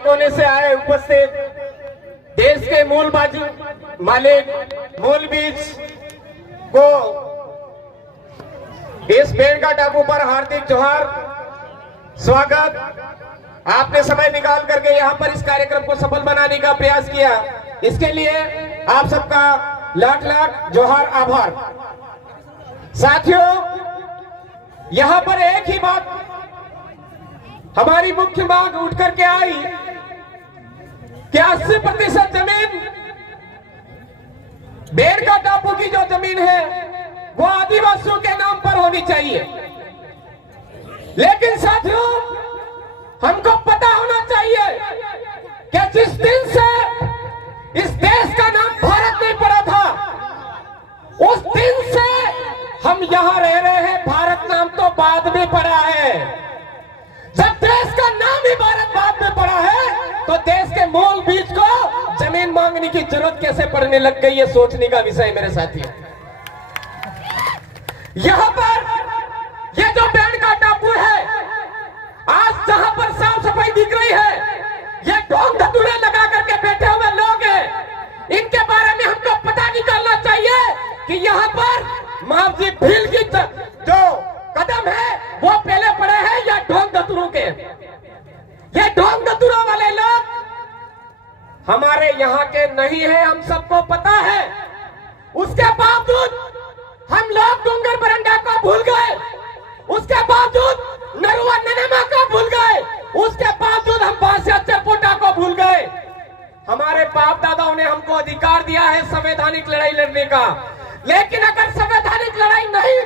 कोने से आए उपस्थित देश के मूल मालिक मूल बीज को इस बेड़का टापू पर हार्दिक जोहार, स्वागत। आपने समय निकाल करके यहाँ पर इस कार्यक्रम को सफल बनाने का प्रयास किया, इसके लिए आप सबका लाख लाख जोहार, आभार। साथियों, यहाँ पर एक ही बात हमारी मुख्य मांग उठ करके आई कि 80% जमीन बेड़का टापू की जो जमीन है वो आदिवासियों के नाम पर होनी चाहिए। लेकिन साथियों, हमको पता होना चाहिए कि जिस दिन से इस देश का नाम भारत नहीं पड़ा था, उस दिन से हम यहां रह रहे हैं। भारत नाम तो बाद में पड़ा है। जब देश का नाम ही भारत बाद में पड़ा है तो देश के मूल बीज को जमीन मांगने की जरूरत कैसे पड़ने लग गई, ये सोचने का विषय मेरे साथियों। यहां पर ये जो बेड़का टापू है, आज जहां पर साफ सफाई दिख रही है, ये ढोंग धतूरे लगा करके बैठे हुए लोग हैं। इनके बारे में हमको पता निकालना चाहिए कि यहां पर मावजी भील की जो कदम है वो पहले पड़े हैं या ढोंग धतूरों के। ये ढोंग धतूरों वाले लोग हमारे यहाँ के नहीं है, हम सबको पता है। उसके बावजूद हम लोग डूंगर बरंडा को भूल गए, उसके बावजूद नरुआ ननमा को भूल गए, उसके बावजूद हम बासिया चरपोटा को भूल गए। हमारे बाप दादाओं ने हमको अधिकार दिया है संवैधानिक लड़ाई लड़ने का, लेकिन अगर संवैधानिक लड़ाई नहीं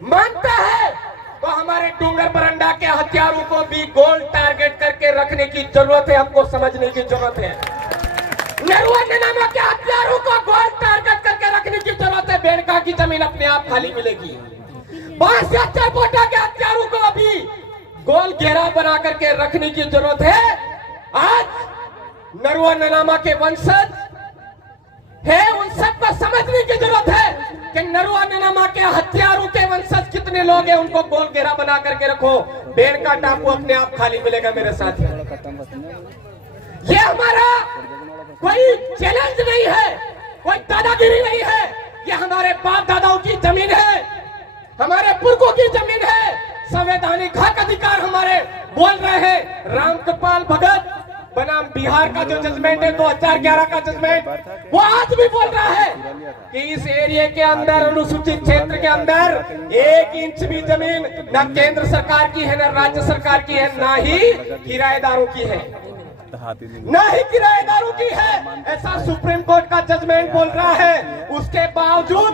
मानता है तो हमारे डूंगर बरंडा के हथियारों को भी गोल टारगेट करके रखने की जरूरत है, हमको समझने की जरूरत है। नरुआ ननमा के हथियारों को गोल टारगेट करके रखने की जरूरत है। बेड़का की जमीन अपने आप खाली मिलेगी। बासिया चरपोटा के हथियारों को अभी गोल घेरा बना करके रखने की जरूरत है। आज नरुआ ननमा के वंशज है, उन सबको समझने की जरूरत है कि नरुआ ननमा के हथियारों के वंशज कितने लोग हैं, उनको गोल घेरा बना करके रखो। बेड़का टापू अपने आप खाली मिलेगा मेरे साथ। ये हमारा कोई चैलेंज नहीं है, कोई दादागिरी नहीं है। ये हमारे बाप दादाओं की जमीन है, हमारे पुरखों की जमीन है। संवैधानिक हक अधिकार हमारे बोल रहे हैं। राम कृपाल भगत बनाम बिहार का जो जजमेंट है 2011 का जजमेंट, वो आज भी बोल रहा है कि इस एरिया के अंदर, अनुसूचित क्षेत्र के अंदर 1 इंच भी जमीन न केंद्र सरकार की है, न राज्य सरकार की है, ना ही किराएदारों की है, ना ही किराएदारों की है। ऐसा सुप्रीम कोर्ट का जजमेंट बोल रहा है। उसके बावजूद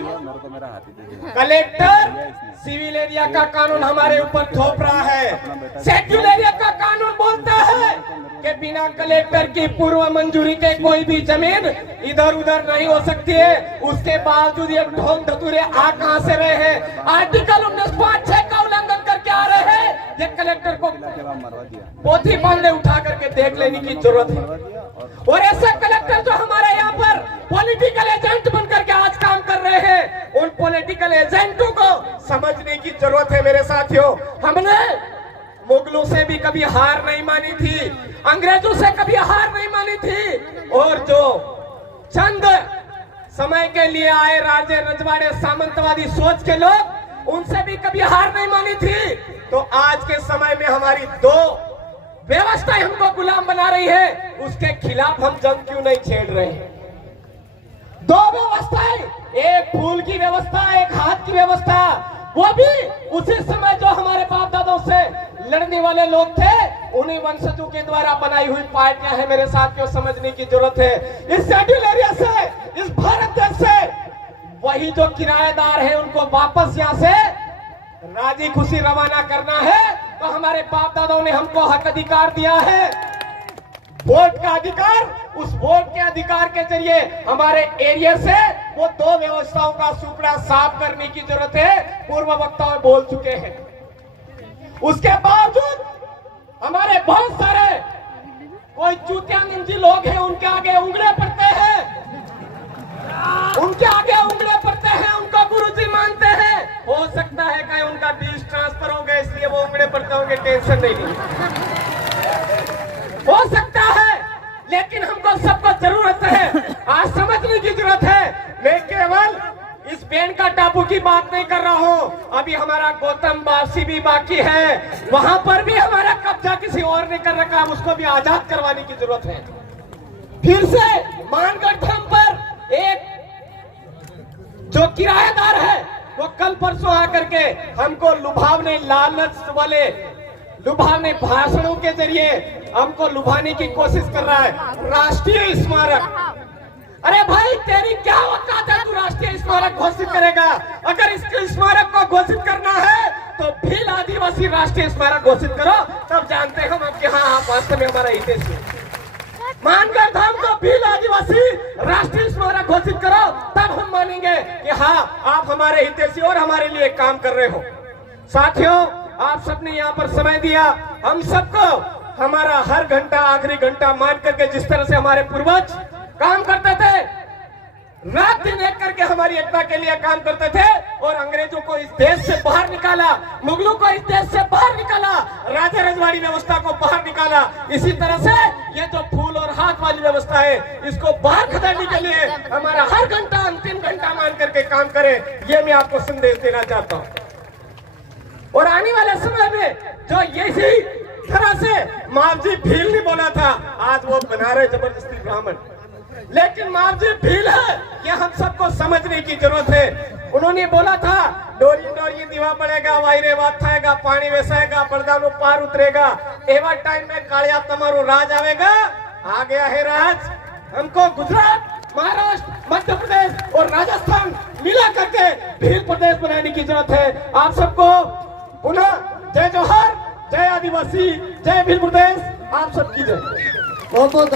कलेक्टर सिविल एरिया का कानून हमारे ऊपर थोप रहा है। शेड्यूल एरिया का कानून बोलता है कि बिना कलेक्टर की पूर्व मंजूरी के कोई भी जमीन इधर उधर नहीं हो सकती है। उसके बावजूद ये ढोंग धतूरे आ कहां से रहे हैं? आर्टिकल 19(5)(6) का उल्लंघन करके आ रहे हैं। ये कलेक्टर को पोथी बांधे उठा करके देख लेने की जरूरत है। और ऐसे कलेक्टर जो हमारे यहाँ पर पॉलिटिकल एजेंट बन करके आज काम कर रहे हैं, उन पॉलिटिकल एजेंटों को समझने की जरूरत है मेरे साथियों। हमने मुगलों से भी कभी हार नहीं मानी थी, अंग्रेजों से कभी हार नहीं मानी थी, और जो चंद समय के लिए आए राजे रजवाड़े सामंतवादी सोच के लोग, उनसे भी कभी हार नहीं मानी थी। तो आज के समय में हमारी 2 व्यवस्थाएं हमको गुलाम बना रही है, उसके खिलाफ हम जंग क्यों नहीं छेड़ रहे हैं? 2 व्यवस्थाएं, एक फूल की व्यवस्था, एक हाथ की व्यवस्था, वो भी उसी समय जो हमारे बाप दादाओं से लड़ने वाले लोग थे, उन्हीं वंशजों के द्वारा बनाई हुई पार्टियां हैं मेरे साथियों। समझने की जरूरत है। इस शेड्यूल एरिया से, इस भारत देश से वही जो किराएदार है उनको वापस यहाँ से राजी खुशी रवाना करना है। तो हमारे बाप दादाओं ने हमको हक अधिकार दिया है, वोट का अधिकार। उस वोट के अधिकार के जरिए हमारे एरिया से वो 2 व्यवस्थाओं का सुपड़ा साफ करने की जरूरत है। पूर्व वक्ताओं बोल चुके हैं। उसके बावजूद हमारे बहुत सारे कोई चूतिया निंजी लोग हैं, उनके आगे उंगले पड़ते हैं, उनके आगे उंगले पड़ते हैं, उनको गुरुजी मानते हैं। हो सकता है कि उनका बीज ट्रांसफर हो गया, इसलिए वो उंगले पड़ते होंगे, टेंशन नहीं। हो सकता है, लेकिन हमको सबको जरूरत है, आज समझने की जरूरत है। मैं केवल इस बेंडका टापू की बात नहीं कर रहा हूँ, अभी हमारा गौतम वासी भी बाकी है, वहां पर भी हमारा कब्जा किसी और ने कर रखा है, उसको भी आजाद करवाने की जरूरत है। फिर से मानगढ़ धाम पर एक जो किराएदार है वो कल परसों आकर के हमको लुभावने लालच वाले लुभावने भाषणों के जरिए हमको लुभाने की कोशिश कर रहा है। राष्ट्रीय स्मारक, अरे भाई तेरी क्या औकात है, तू राष्ट्रीय स्मारक घोषित करेगा? अगर इस स्मारक को घोषित करना है तो भील आदिवासी राष्ट्रीय स्मारक घोषित करो, तब जानते हैं हम कि हाँ आप वास्तव में हमारा हितैषी। मानगढ़ धाम को भील आदिवासी राष्ट्रीय स्मारक घोषित करो, तब हम मानेंगे कि हाँ आप हमारे हितैषी और हमारे लिए काम कर रहे हो। साथियों, आप सबने यहाँ पर समय दिया, हम सबको हमारा हर घंटा आखिरी घंटा मान करके जिस तरह से हमारे पूर्वज काम करते थे, रात दिन एक करके हमारी एकता के लिए काम करते थे और अंग्रेजों को इस देश से बाहर निकाला, मुगलों को इस देश से बाहर निकाला, राजा रजवाड़ी व्यवस्था को बाहर निकाला। इसी तरह से ये जो फूल और हाथ वाली व्यवस्था है, इसको बाहर खदेड़ने के लिए हमारा हर घंटा अंतिम घंटा मान करके काम करे, ये मैं आपको संदेश देना चाहता हूँ। और आने वाले समय में जो यही तरह से मावजी भील ने बोला था, आज वो बना रहे जबरदस्ती ब्राह्मण, लेकिन मावजी भील है ये हम सबको समझने की जरूरत है। उन्होंने बोला था डोरी डोरी दीवा पड़ेगा, वायरे बात थाएगा, पानी वैसाएगा, बरदानो पार उतरेगा, एवा टाइम में कालिया तमारो राज आवेगा। आ गया है राज, हमको गुजरात, महाराष्ट्र, मध्य प्रदेश और राजस्थान मिला करके भील प्रदेश बनाने की जरूरत है। आप सबको पुनः जय जोहर, जय आदिवासी, जय भील प्रदेश, आप सबकी जय। बहुत बहुत